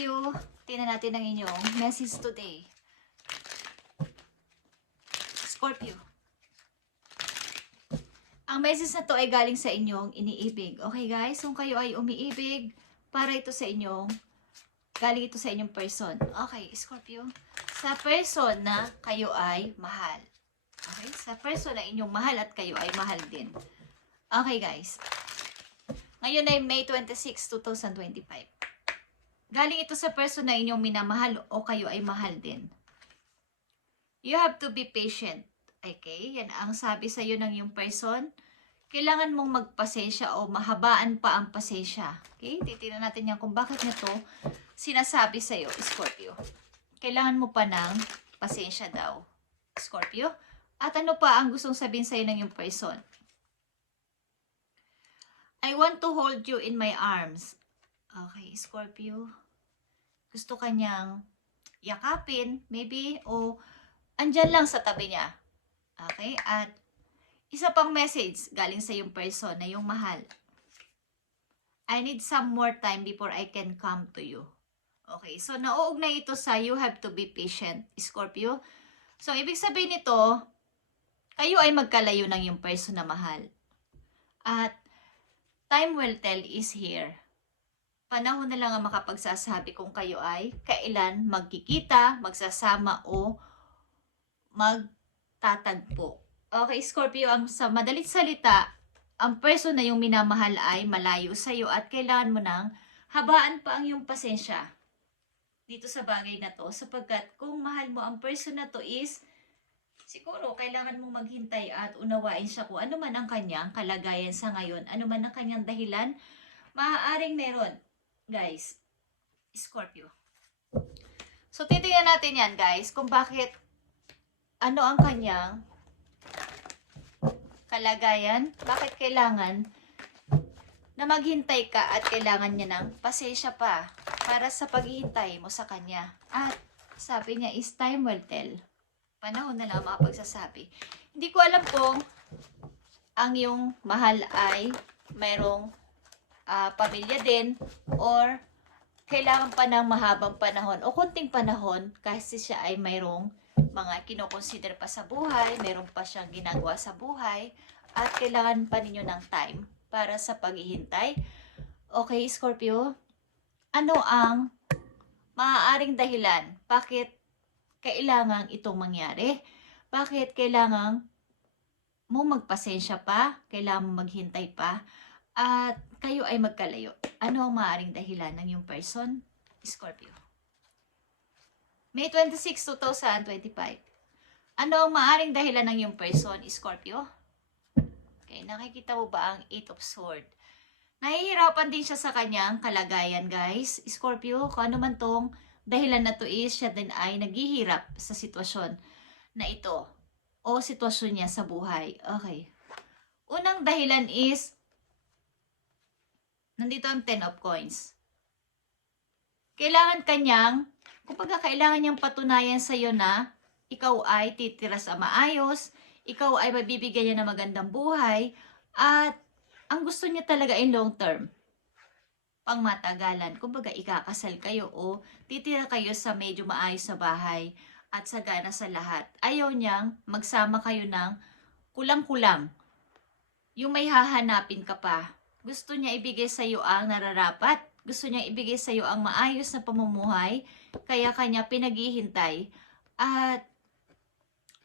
Scorpio, tingnan natin ang inyong message today. Scorpio. Ang message na to ay galing sa inyong iniibig. Okay guys? Kung kayo ay umiibig, para ito sa inyong, galing ito sa inyong person. Okay, Scorpio. Sa person na kayo ay mahal. Okay? Sa person na inyong mahal at kayo ay mahal din. Okay guys. Ngayon ay May 26, 2025. Galing ito sa person na inyong minamahal o kayo ay mahal din. You have to be patient. Okay? Yan ang sabi sa iyo ng yung person. Kailangan mong magpasensya o mahabaan pa ang pasensya. Okay? Titignan natin yan kung bakit nito sinasabi sa iyo, Scorpio. Kailangan mo pa ng pasensya daw, Scorpio. At ano pa ang gustong sabihin sa iyo ng yung person? I want to hold you in my arms. Okay, Scorpio. Gusto kanyang yakapin, maybe, o andyan lang sa tabi niya. Okay, at isa pang message galing sa yung person na yung mahal. I need some more time before I can come to you. Okay, so nauugnay ito sa you have to be patient, Scorpio. So, ibig sabihin nito, kayo ay magkalayo ng yung person na mahal. At time will tell is here. Panahon na lang ang makapagsasabi kung kayo ay kailan magkikita, magsasama o magtatagpo. Okay, Scorpio, ang sa madalit salita, ang person na yung minamahal ay malayo sa iyo at kailangan mo nang habaan pa ang iyong pasensya dito sa bagay na to sapagkat kung mahal mo ang person na to is siguro kailangan mong maghintay at unawain siya kung ano man ang kanyang kalagayan sa ngayon, ano man ang kanyang dahilan, maaaring meron. Guys, Scorpio. So, titingnan natin yan, guys, kung bakit, ano ang kanyang kalagayan, bakit kailangan na maghintay ka at kailangan niya ng pasensya pa para sa paghihintay mo sa kanya. At sabi niya is time will tell. Panahon na lang makapagsasabi. Hindi ko alam kung ang iyong mahal ay mayroong pamilya din or kailangan pa ng mahabang panahon o konting panahon kasi siya ay mayroong mga kinoconsider pa sa buhay, mayroong pa siyang ginagawa sa buhay at kailangan pa ninyo ng time para sa paghihintay. Okay, Scorpio? Ano ang maaaring dahilan? Bakit kailangan itong mangyari? Bakit kailangan mo magpasensya pa? Kailangan mo maghintay pa? At kayo ay magkalayo. Ano ang maaaring dahilan ng yung person? Scorpio. May 26, 2025. Ano ang maaaring dahilan ng yung person? Scorpio. Okay, nakikita mo ba ang 8 of Swords? Nahihirapan din siya sa kanyang kalagayan, guys. Scorpio, kung ano man tong dahilan na to is, siya din ay naghihirap sa sitwasyon na ito o sitwasyon niya sa buhay. Okay. Unang dahilan is nandito ang 10 of Coins. Kailangan kanyang, kumbaga kailangan niyang patunayan sa iyo na ikaw ay titira sa maayos, ikaw ay mabibigyan niya ng magandang buhay, at ang gusto niya talaga ay long term. Pangmatagalan. Kumbaga ikakasal kayo o titira kayo sa medyo maayos na bahay at sagana sa lahat. Ayaw niyang magsama kayo ng kulang-kulang. Yung may hahanapin ka pa. Gusto niya ibigay sa iyo ang nararapat. Gusto niya ibigay sa iyo ang maayos na pamumuhay. Kaya kanya pinaghihintay. At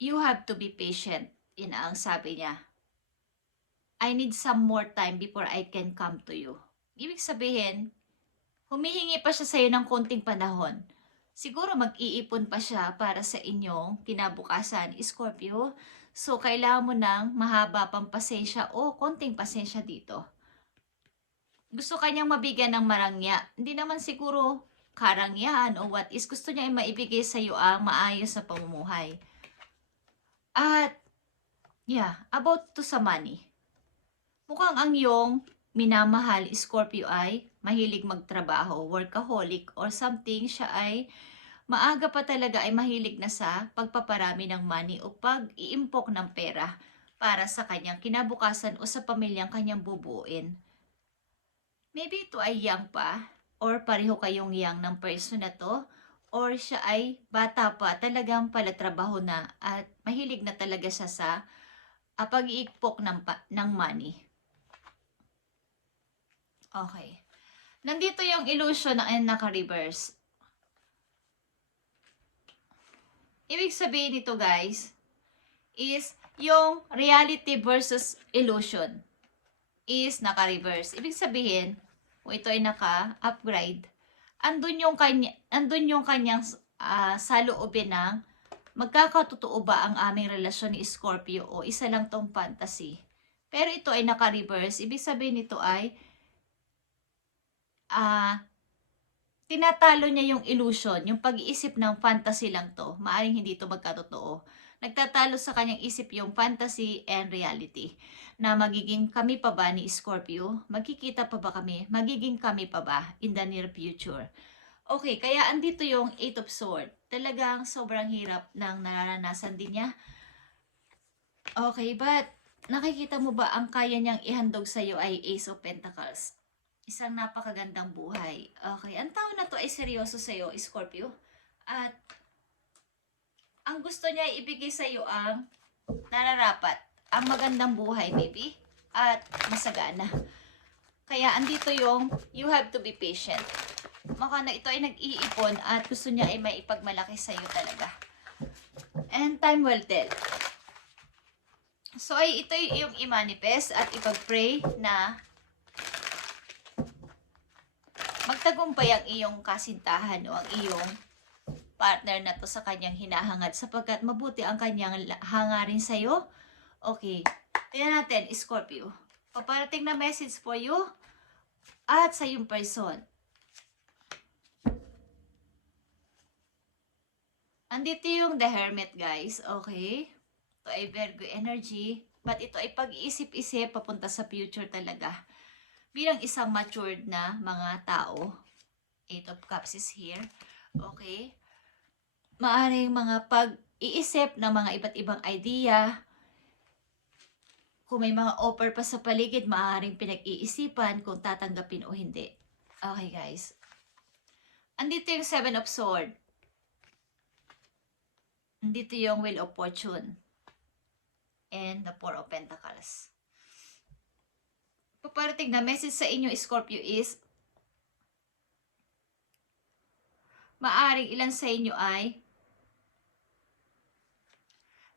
you have to be patient. Yun ang sabi niya. I need some more time before I can come to you. Ibig sabihin, humihingi pa siya sa iyo ng konting panahon. Siguro mag-iipon pa siya para sa inyong kinabukasan, Scorpio. So, kailangan mo ng mahaba pang pasensya o konting pasensya dito. Gusto kanyang mabigyan ng marangya. Hindi naman siguro karangyan o what is. Gusto niya ay maibigay sa iyo ang maayos na pamumuhay. At, yeah, about to sa money. Mukhang ang iyong minamahal, Scorpio, ay mahilig magtrabaho, workaholic, or something. Siya ay maaga pa talaga ay mahilig na sa pagpaparami ng money o pag-iimpok ng pera para sa kanyang kinabukasan o sa pamilyang kanyang bubuuin. Maybe ito ay young pa or pareho kayong yang ng person na to, or siya ay bata pa, talagang palatrabaho na at mahilig na talaga siya sa pag-iikpok ng money. Okay. Nandito yung illusion ng naka-reverse. Ibig sabihin nito guys, is yung reality versus illusion is naka-reverse. Ibig sabihin, kung ito ay naka-upgrade, andun yung kanyang saloobin ng magkakatotoo ba ang aming relasyon ni Scorpio o isa lang tong fantasy. Pero ito ay naka-reverse. Ibig sabihin nito ay tinatalo niya yung illusion, yung pag-iisip ng fantasy lang to. Maaring hindi ito magkatotoo. Nagtatalo sa kanyang isip yung fantasy and reality. Na magiging kami pa ba ni Scorpio? Magkikita pa ba kami? Magiging kami pa ba in the near future? Okay, kaya andito yung Eight of Swords. Talagang sobrang hirap ng nararanasan din niya. Okay, but nakikita mo ba ang kaya niyang ihandog sa iyo ay Ace of Pentacles? Isang napakagandang buhay. Okay, ang tao na to ay seryoso sa iyo, Scorpio. At ang gusto niya ibigay sa iyo ang nararapat, ang magandang buhay, baby, at masagana. Kaya andito yung you have to be patient. Maka na ito ay nag-iipon at gusto niya ay may ipagmalaki sa iyo talaga. And time will tell. So ay ito yung i-manifest at ipag-pray na magtagumpay ang iyong kasintahan o ang iyong partner na to sa kanyang hinahangad sapagkat mabuti ang kanyang hangarin sa iyo. Okay. Tingnan natin, Scorpio. Paparating na message for you at sa iyong person. Andito yung The Hermit, guys. Okay. Ito ay Virgo energy. But ito ay pag-iisip-isip papunta sa future talaga. Bilang isang matured na mga tao. Eight of Cups is here. Okay. Maaring mga pag-iisip ng mga iba't ibang idea. Kung may mga offer pa sa paligid, maaaring pinag-iisipan kung tatanggapin o hindi. Okay, guys. Andito yung Seven of Swords. Andito yung Wheel of Fortune. And the Four of Pentacles. Paparating na message sa inyo, Scorpio, is maaring ilan sa inyo ay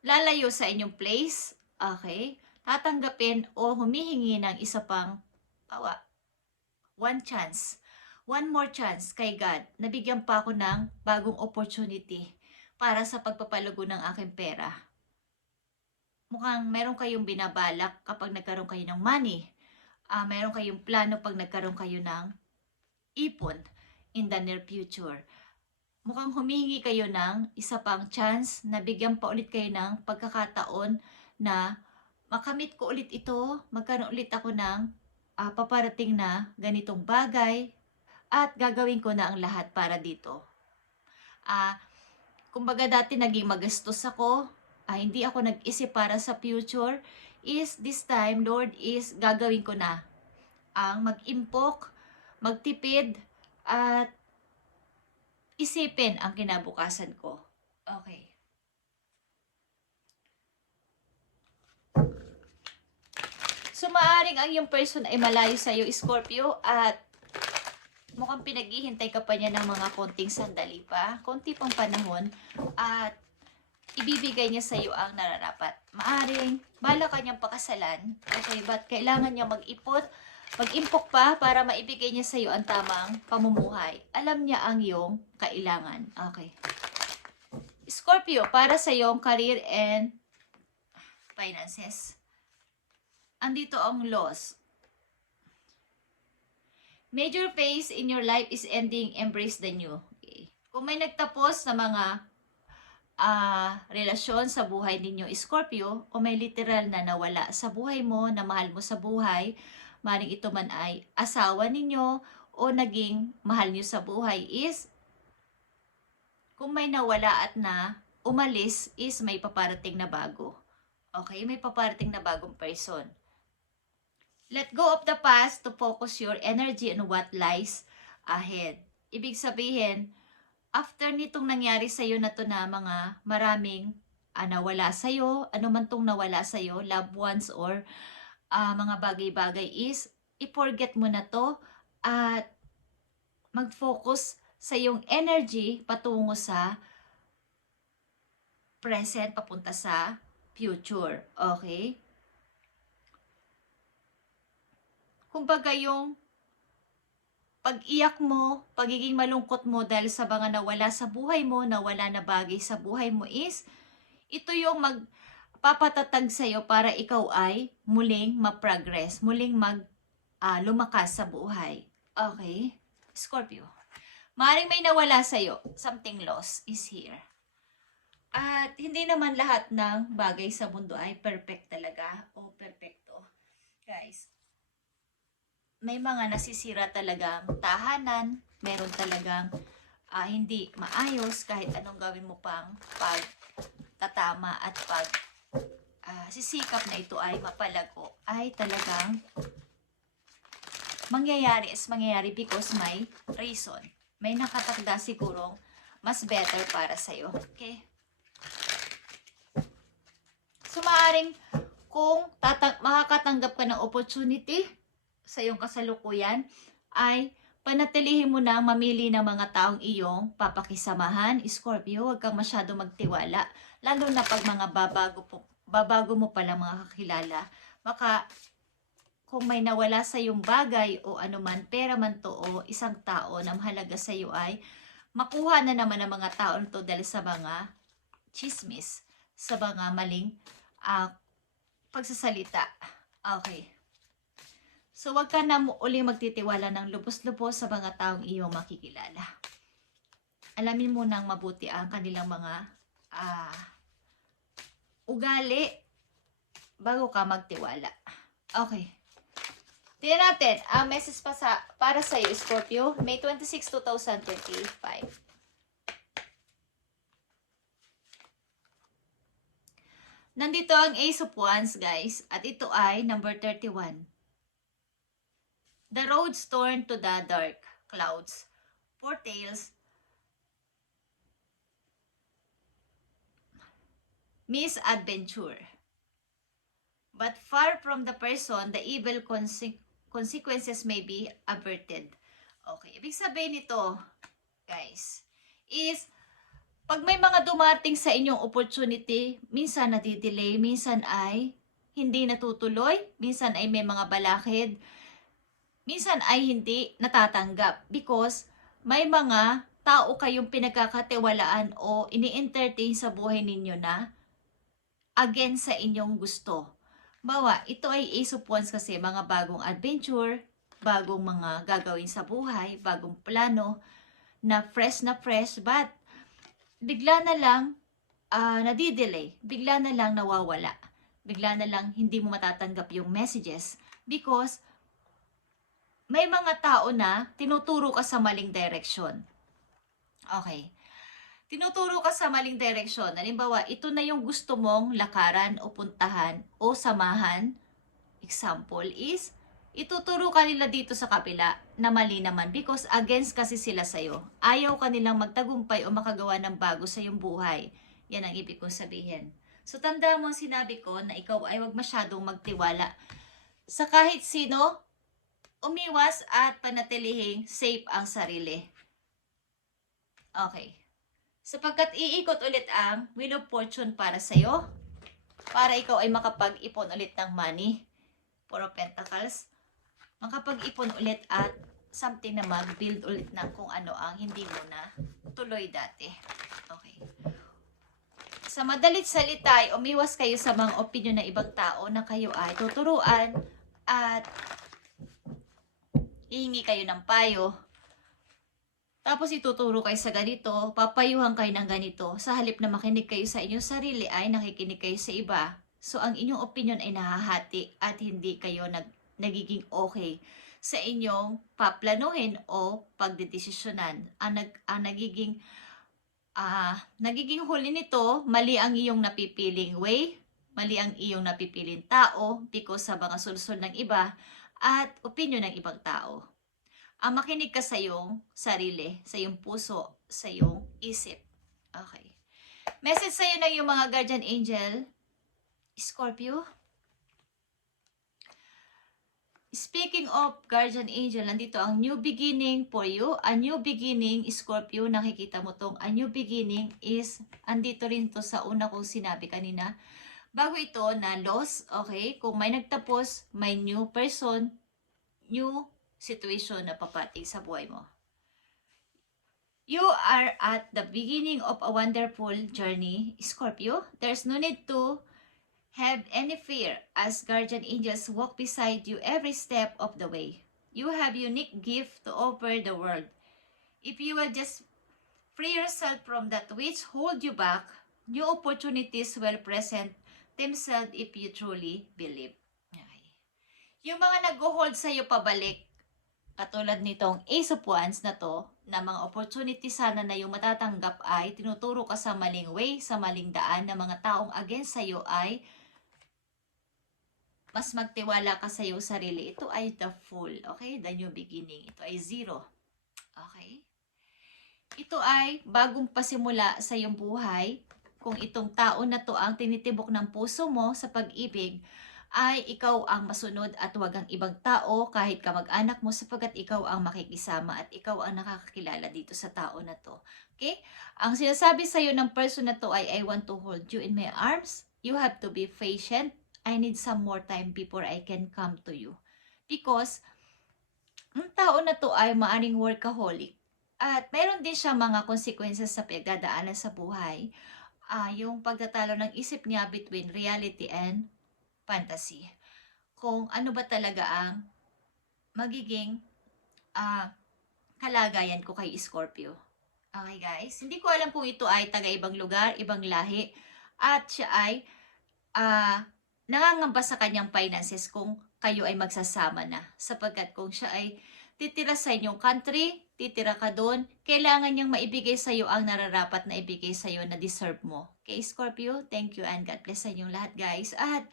lalayo sa inyong place, okay, tatanggapin o humihingi ng isa pang one chance, one more chance kay God. Nabigyan pa ako ng bagong opportunity para sa pagpapalugo ng aking pera. Mukhang meron kayong binabalak kapag nagkaroon kayo ng money. Meron kayong plano pag nagkaroon kayo ng ipon in the near future. Mukhang humihingi kayo ng isa pang chance na bigyan pa ulit kayo ng pagkakataon na makamit ko ulit ito, magkaroon ulit ako ng paparating na ganitong bagay at gagawin ko na ang lahat para dito. Kumbaga dati naging magastos ako, hindi ako nag-isip para sa future, is this time, Lord, is gagawin ko na ang mag-impok, magtipid, at isipin ang kinabukasan ko. Okay. So, maaring ang yung person ay malayo sa iyo, Scorpio, at mukhang pinaghihintay ka pa niya ng mga konting sandali pa, konti pang panahon, at ibibigay niya sa iyo ang nararapat. Maaring bala ka niyang pakasalan, okay, but kailangan niya mag-impok pa para maibigay niya sa iyo ang tamang pamumuhay. Alam niya ang iyong kailangan. Okay. Scorpio, para sa iyong career and finances. Andito ang loss. Major phase in your life is ending, embrace the new. Okay. Kung may nagtapos na mga relasyon sa buhay ninyo, Scorpio, o may literal na nawala sa buhay mo, na mahal mo sa buhay, maring ito man ay asawa ninyo o naging mahal nyo sa buhay, is kung may nawala at na umalis, is may paparating na bago. Okay? May paparating na bagong person. Let go of the past to focus your energy on what lies ahead. Ibig sabihin, after nitong nangyari sa'yo na to na mga maraming nawala sa'yo, ano man tong nawala sa'yo, loved ones or mga bagay-bagay is, i-forget mo na to at mag-focus sa yung energy patungo sa present, papunta sa future. Okay? Kumbaga yung pag-iyak mo, pagiging malungkot mo dahil sa mga nawala sa buhay mo, nawala na bagay sa buhay mo is, ito yung magpapatatag sa'yo para ikaw ay muling ma-progress, muling lumakas sa buhay. Okay? Scorpio. Maaaring may nawala sa'yo, something lost is here. At hindi naman lahat ng bagay sa mundo ay perfect talaga o perfecto. Guys, may mga nasisira talagang tahanan, meron talagang hindi maayos kahit anong gawin mo pang pagtatama at sisikap na ito ay mapalago, ay talagang mangyayari because may reason. May nakatakda sigurong mas better para sa'yo. Okay? So, maaaring kung makakatanggap ka ng opportunity sa iyong kasalukuyan, ay panatilihin mo na mamili ng mga taong iyong papakisamahan. Scorpio, huwag kang masyado magtiwala. Lalo na pag mga babago mo palang mga kakilala. Baka kung may nawala sa iyong bagay o anuman, pera man to o isang tao na mahalaga sa iyo ay makuha na naman ng mga tao to dahil sa mga chismis, sa mga maling pagsasalita. Okay. So, wag ka na uling magtitiwala ng lubos-lubos sa mga taong iyong makikilala. Alamin mo nang mabuti ang kanilang mga ugali bago ka magtiwala. Okay. Tingnan natin ang message para sa iyo, Scorpio, May 26, 2025. Nandito ang Ace of Wands, guys, at ito ay number 31. The roads torn to the dark clouds foretells misadventure. But far from the person, the evil consequences may be averted. Okay, ibig sabihin nito, guys, is pag may mga dumating sa inyong opportunity, minsan nadidelay, minsan ay hindi natutuloy, minsan ay may mga balakid, minsan ay hindi natatanggap because may mga tao kayong pinagkakatiwalaan o ini-entertain sa buhay ninyo na against sa inyong gusto. Bawa, ito ay Ace of Wands kasi mga bagong adventure, bagong mga gagawin sa buhay, bagong plano na fresh, but bigla na lang nadidelay, bigla na lang nawawala, bigla na lang hindi mo matatanggap yung messages because may mga tao na tinuturo ka sa maling direksyon. Okay. Tinuturo ka sa maling direksyon. Halimbawa, ito na yung gusto mong lakaran o puntahan o samahan. Example is, ituturo ka nila dito sa kapila na mali naman because against kasi sila sa'yo. Ayaw ka nilang magtagumpay o makagawa ng bago sa iyong buhay. Yan ang ibig kong sabihin. So, tanda mo ang sinabi ko na ikaw ay wag masyadong magtiwala sa kahit sino. Umiwas at panatilihing safe ang sarili. Okay. Sapagkat iikot ulit ang Wheel of Fortune para sa'yo. Para ikaw ay makapag-ipon ulit ng money. Four of Pentacles. Makapag-ipon ulit at something na mag-build ulit ng kung ano ang hindi mo na tuloy dati. Okay. Sa madalit salita ay umiwas kayo sa mga opinion ng ibang tao na kayo ay tuturuan at hihingi kayo ng payo. Tapos ituturo kayo sa ganito, papayuhan kayo ng ganito. Sa halip na makinig kayo sa inyong sarili ay nakikinig kayo sa iba. So ang inyong opinion ay nahahati at hindi kayo nagiging okay sa inyong paplanuhin o pagdedesisyonan. Ang nagiging huli nito, mali ang iyong napipiling way, mali ang iyong napipiling tao because sa mga solusyon ng iba at opinion ng ibang tao. Makinig ka sa iyong sarili, sa iyong puso, sa iyong isip. Okay. Message sa iyo ng iyong mga guardian angel, Scorpio. Speaking of guardian angel, nandito ang new beginning for you. A new beginning, Scorpio, nakikita mo tong a new beginning is, andito rin to sa una kong sinabi kanina. Bago ito na loss, okay? Kung may nagtapos, may new person, new situation na papating sa buhay mo. You are at the beginning of a wonderful journey, Scorpio. There's no need to have any fear as guardian angels walk beside you every step of the way. You have unique gift to offer the world. If you will just free yourself from that which hold you back, new opportunities will present themselves if you truly believe. Okay. Yung mga nag-hold sa iyo pabalik, katulad nitong Ace of Wands na to, na mga opportunity sana na yung matatanggap ay tinuturo ka sa maling way, sa maling daan, na mga taong against sa iyo ay mas magtiwala ka sa iyong sarili. Ito ay the Fool, okay? The new beginning. Ito ay 0. Okay? Ito ay bagong pasimula sa iyong buhay. Kung itong tao na to ang tinitibok ng puso mo sa pag-ibig, ay ikaw ang masunod at huwag ang ibang tao kahit kamag-anak mo, sapagkat ikaw ang makikisama at ikaw ang nakakakilala dito sa tao na to. Okay? Ang sinasabi sa iyo ng person na to ay, I want to hold you in my arms. You have to be patient. I need some more time before I can come to you. Because, ang tao na to ay maaring workaholic. At mayroon din siya mga consequences sa pagdadaanan sa buhay. Yung pagtatalo ng isip niya between reality and fantasy. Kung ano ba talaga ang magiging kalagayan ko kay Scorpio. Okay guys, hindi ko alam kung ito ay taga-ibang lugar, ibang lahi, at siya ay nangangamba sa kanyang finances kung kayo ay magsasama na. Sapagkat kung siya ay titira sa inyong country, titira ka doon, kailangan niyang maibigay sa iyo ang nararapat na ibigay sa iyo na deserve mo. Okay, Scorpio, thank you and God bless sa inyong lahat guys. At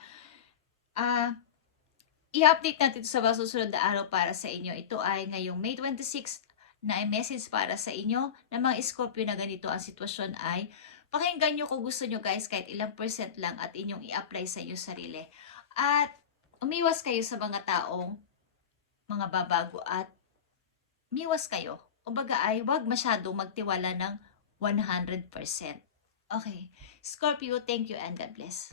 i-update natin sa mga susunod na araw para sa inyo. Ito ay ngayong May 26 na message para sa inyo na mga Scorpio na ganito ang sitwasyon ay pakinggan nyo kung gusto nyo guys kahit ilang % lang at inyong i-apply sa inyong sarili. At umiwas kayo sa mga taong mga babago at umiwas kayo. Kumbaga ay wag masyadong magtiwala ng 100%. Okay. Scorpio, thank you and God bless.